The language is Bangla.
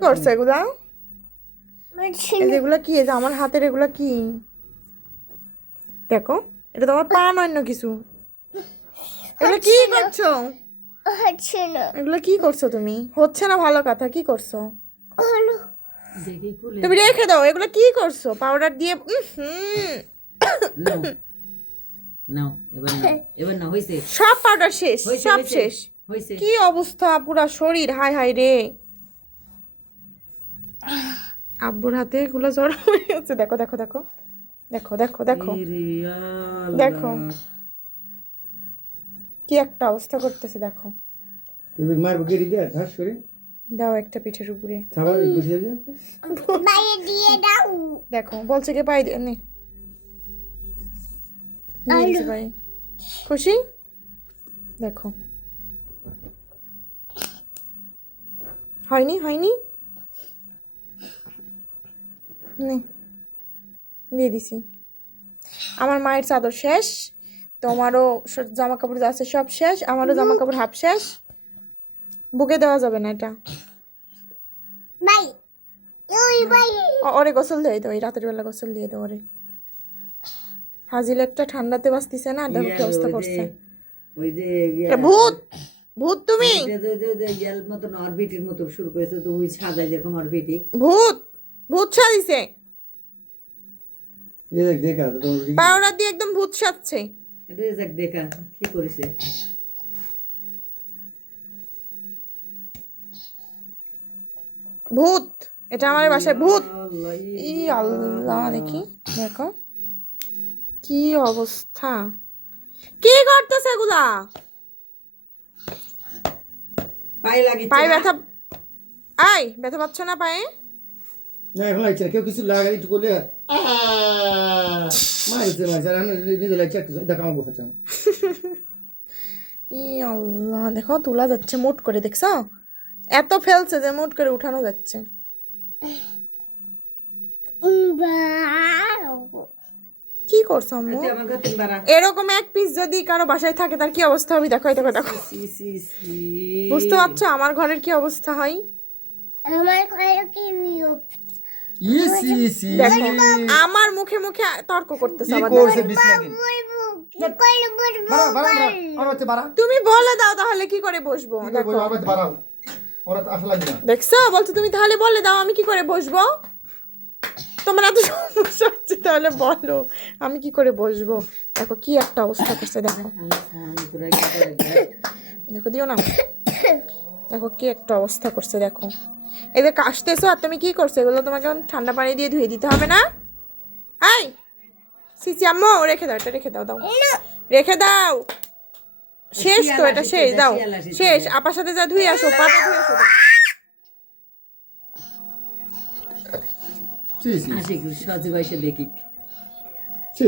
করছে এগুলা? এগুলা কি এই যে আমার হাতের এগুলা কি? দেখো এটা তোমার পা অন্য কিছু। এগুলো কি করছ? হচ্ছে না। এগুলো কি করছ তুমি? হচ্ছে না ভালো কথা কি করছ? তুমি রেখে দাও এগুলো কি করছ? পাউডার দিয়ে উম হুম। নাও। নাও এবার নাও। এবার না হইছে। সব পাউডার শেষ সব শেষ। হইছে। কি অবস্থা পুরা শরীর হাই হাই রে। আব্বুর হাতে এগুলো জ্বর হয়ে গেছে। দেখো দেখো দেখো। দেখো দেখো দেখো। দেখো। কি একটা অবস্থা করতেছে দেখো। তুমি মারবো দিয়ে করে? দাও একটা পিঠের উপরে। দিয়ে দাও। দেখো বলছে কি পাই নে। পাই খুশি? দেখো। হয়নি হয়নি? নে দিয়ে দিছি আমার মায়ের চাদর শেষ তোমারও জামা কাপড় আছে সব শেষ আমারও জামা কাপড় হাফ শেষ বুকে দেওয়া যাবে না এটা ওরে গোসল দিয়ে দাও এই রাতের বেলা গোসল দিয়ে দাও ওরে হাজিল একটা ঠান্ডাতে বাঁচতেছে না দেখো কি অবস্থা করছে এটা ভূত ভূত তুমি যে যে যে যে ইয়াল মতন অরবিটের মতো শুরু করেছে তো ওই সাজায় যেরকম অরবিটি ভূত ভূত সাজিছে। পাউডার দিয়ে একদম ভূত সাজছে। রেজাক দেখা কি করেছে? ভূত এটা আমার বাসায় ভূত। ই আল্লাহ দেখি দেখো। কি অবস্থা? কি করতেছে এগুলা? পায়ে লাগে পায়ে ব্যথা আই ব্যথা পাচ্ছ না পায়ে? না এখন লাগছে না কেউ কিছু লাগাই একটু করলে মারছে মারছে আর নিজে লাগছে একটু দেখা আমার বসেছে। ই আল্লাহ দেখো তোলা যাচ্ছে মুট করে দেখছ? এত ফেলছে যে মুট করে উঠানো যাচ্ছে। কি করছ আম্মু? এরকম এক পিস যদি কারও বাসায় থাকে তার কি অবস্থা? হবে দেখো দেখো দেখো। সি সি সি বুঝতে পারছ আমার ঘরের কি অবস্থা হয়? আমার ঘরে কি আমার মুখে মুখে তর্ক করতেছে তুমি বলে দাও তাহলে কি করে বসবো? দেখছ? বলছো তুমি তাহলে বলে দাও আমি কি করে বসবো? তোমার এত সমস্যা হচ্ছে তাহলে বলো আমি কি করে বসবো? দেখো কি একটা অবস্থা করছে দেখ। দেখো দিও না। দেখো কি একটা অবস্থা করছে দেখো। এদের কাশতেছো আর তুমি কি করছ? এগুলো তোমাকে ঠান্ডা পানি দিয়ে ধুয়ে দিতে হবে না? আই সিসি আম্মু রেখে দাও এটা রেখে দাও দাও। রেখে দাও। শেষ তো এটা শেষ দাও। শেষ আপার সাথে যা ধুয়ে আসো পাতা ধুয়ে আসো দেখি সি।